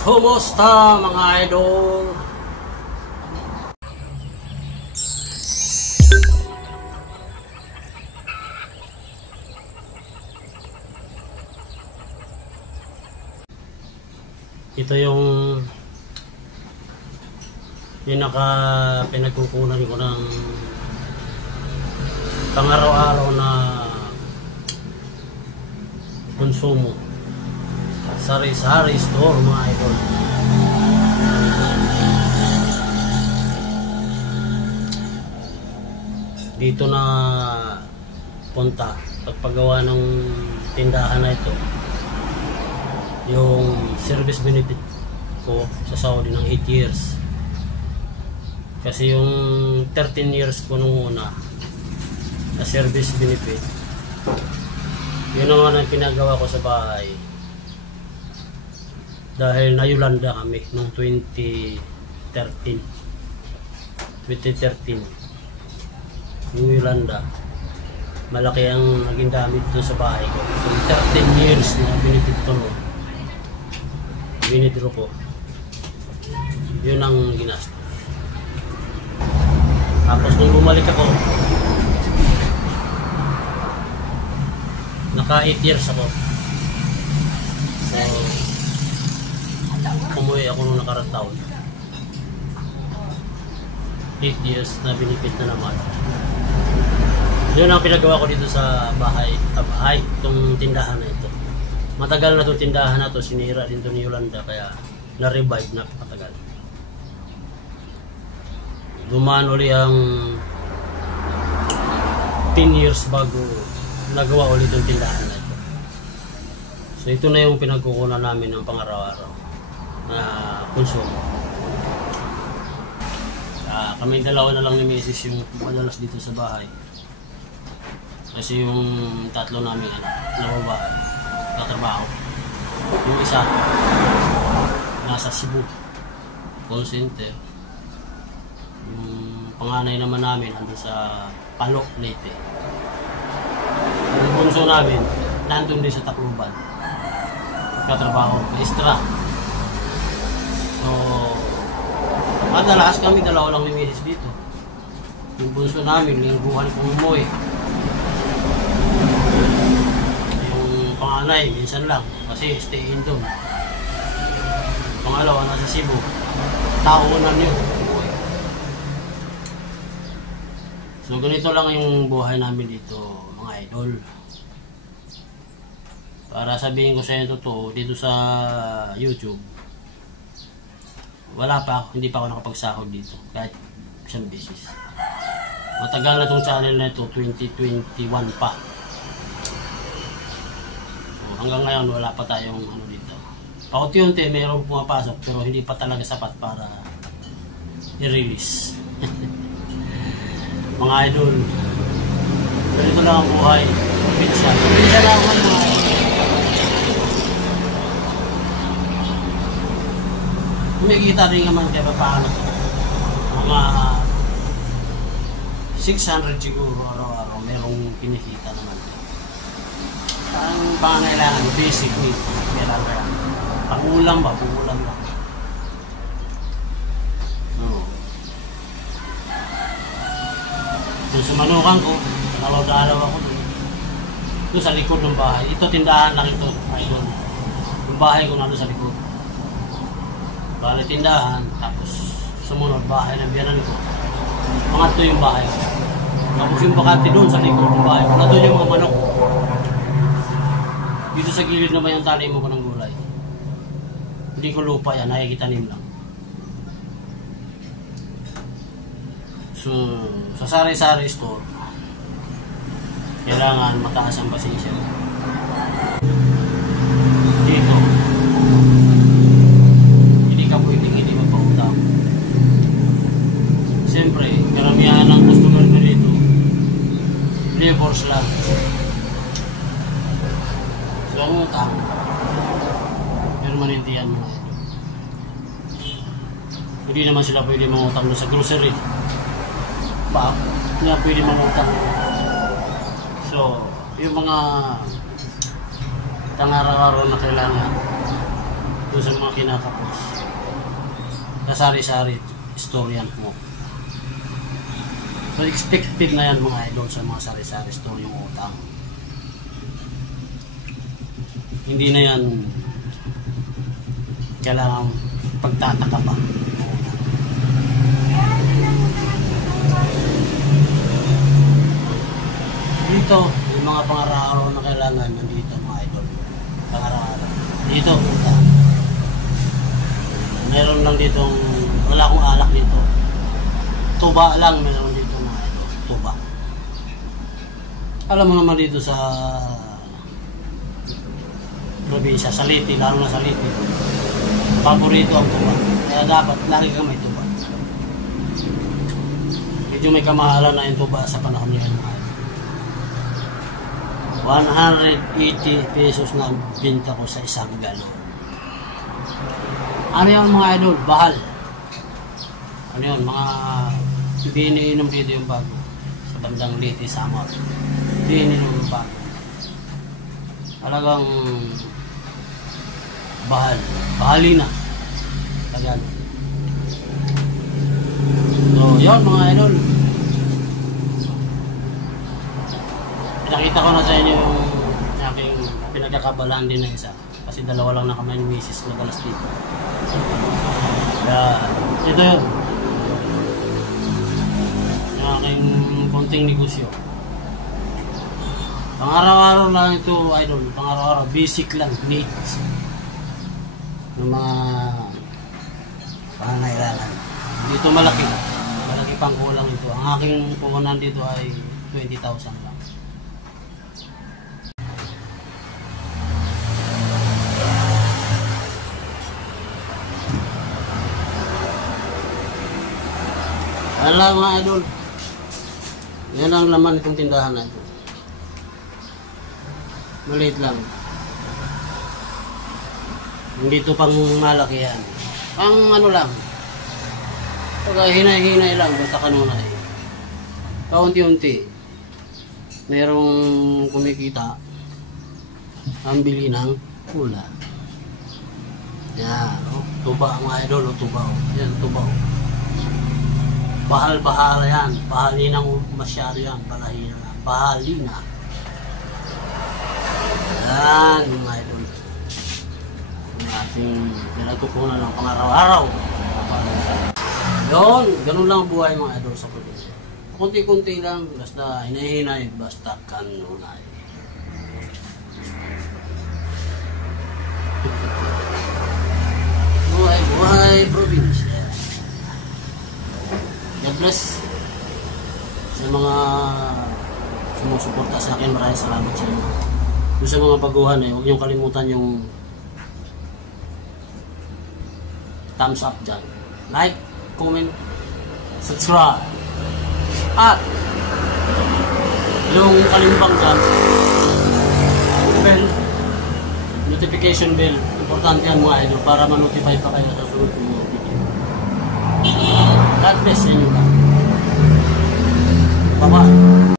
Kumusta mga idol? Ito yung pinagkukunan ko ng pang-araw-araw na konsumo. Sari-sari store mga idol. Dito na punta pagpagawa ng tindahan na ito yung service benefit ko sa Saudi ng 8 years. Kasi yung 13 years ko nung una na service benefit, yun naman ang pinagawa ko sa bahay. Dahil na-Yolanda kami noong 2013. Yung Yolanda, malaki ang naging damit doon sa bahay ko. So 13 years na binidro ko. Yun ang ginastos. Tapos nung bumalik ako, naka 8 years ako. So umuwi ako nung nakarang taon. 8 years na benefit na naman. Yun ang pinagawa ko dito sa bahay. Itong tindahan na ito. Matagal na itong tindahan na ito. Sinira din ito ni Yolanda. Kaya na-revive na matagal. Dumaan uli ang 10 years bago nagawa ulit itong tindahan na ito. So ito na yung pinagkukunan namin ng pang-araw-araw na konsumo. Kami dalawa na lang ni Mrs. yung madalas dito sa bahay. Kasi yung tatlo namin babae, katrabaho. Yung isa nasa Cebu, call center. Yung panganay naman namin andun sa Palo, Leyte. Yung bunso namin nandun din sa Tacloban, katrabaho, maestra. So madalas kami dalawa lang ni Mrs. dito. Yung bunso namin, lingguhan kong umuwi. Yung panganay, minsan lang, kasi stay in doon. Pangalawa, nasa Cebu. Taonan yun. So ganito lang yung buhay namin dito, mga idol. Para sabihin ko sa inyo totoo, dito sa YouTube, wala pa ako, hindi pa ako nakapagsahod dito kahit isang beses. Matagal na itong channel na ito, 2021 pa. So, hanggang ngayon wala pa tayong ano dito. Paunti-unti mayroong pumapasok pero hindi pa talaga sapat para i-release. Mga idol, ganito lang ang buhay. Pinsan lang ako mga kumikita rin naman kaya paano mga 600 siguro araw-araw merong kinikita naman. Ang pangangailangan, basic needs, kailangan pangulam ba? Pangulam lang. So, doon sa manukan ko, dalaw-dalaw ako doon. Doon sa likod ng bahay. Ito tindahan lang ito. Ayun. Yung bahay ko na doon sa likod. Bali tindahan, tapos sumunod bahay ng biyanan ko. Mga ito yung bahay ko. Tapos yung bakante doon sa likod ng bahay ko. Na doon yung mga manok. Dito sa gilid naman yung tali mo ko ng gulay. Hindi ko lupa yan, nakikitanim lang. So, sa sari-sari store, kailangan mataas ang pasensya. Dito, hindi magpautang. Siyempre, karamihan ng customer na dito, labors lang. So, ang utang, permanentiyan mo na ito. Hindi naman sila pwede mangutang sa grocery. Hindi na pwede mangutang. So, yung mga tangaraw-araw na kailangan, doon sa mga kinakapos. Kasari-sari istoryan mo. So expected na yan mga idol sa mga sari-sari story yung utang. Hindi na yan kailangan pagtataka pa. Dito, yung mga pangaraw na kailangan nandito mga idol. Pangaraw. Dito, utang. Meron lang ditong, wala akong alak dito. Tuba lang meron dito mga idol. Tuba. Alam mo naman dito sa probinsya, sa Liti, lalo na sa Liti. Paborito ang tuba. Kaya dapat lagi kang may tuba. Medyo may kamahalan na yung tuba sa panahon ngayon mga idol. 180 pesos na binta ko sa isang galon. Ano yun mga idol? Bahal. Ano yun? Mga hindi iniinom dito yung bago. Sa bandang Liti, Samar. Hindi iniinom yung bago. Talagang bahal. Bahalina. Tagal. So, yun mga idol. Pinakita ko na sa inyo yung aking pinagkakabalaan din na isa. Kasi dalawa lang na kami yung misis na galas dito. Kaya, ito yun. Yung aking konting negosyo. Pang-araw-araw lang ito, idol. Pang-araw-araw, basic lang, needs. Yung mga pangangailangan. Dito malaki. Malaki pang kulang ito. Ang aking puhunan dito ay 20,000 lang. Ano lang mga idol. Yan ang laman itong tindahan na ito. Maliit lang. Hindi ito pang malaki yan. Pang ano lang. Pagka hinay-hinay lang. Basta kanunay. Kaunti-unti. Merong kumikita. Ang bili ng pula. Yan. Oh, tuba mga idol. Oh, tuba. Oh. Yan, tuba. Oh. Bahal-bahala yan. Bahalinang masyado yan. Bahalina. Yan, mga idol. Ang ating pinagkukunan ng pang-araw-araw. Yun, ganun lang ang buhay mga idol sa probinsya. Kunti-kunti lang, basta hinahinay, basta kanunay. Buhay probinsya. God bless sa mga sumusuporta sa akin. Maraming salamat sa inyo. Doon sa mga baguhan huwag niyong kalimutan yung thumbs up dyan. Like, comment, subscribe. At yung kalimbang dyan, bell, notification bell. Importante yan mga idol para ma-notify pa kayo sa sunod ng mga video. God bless sa inyo. Bye-bye.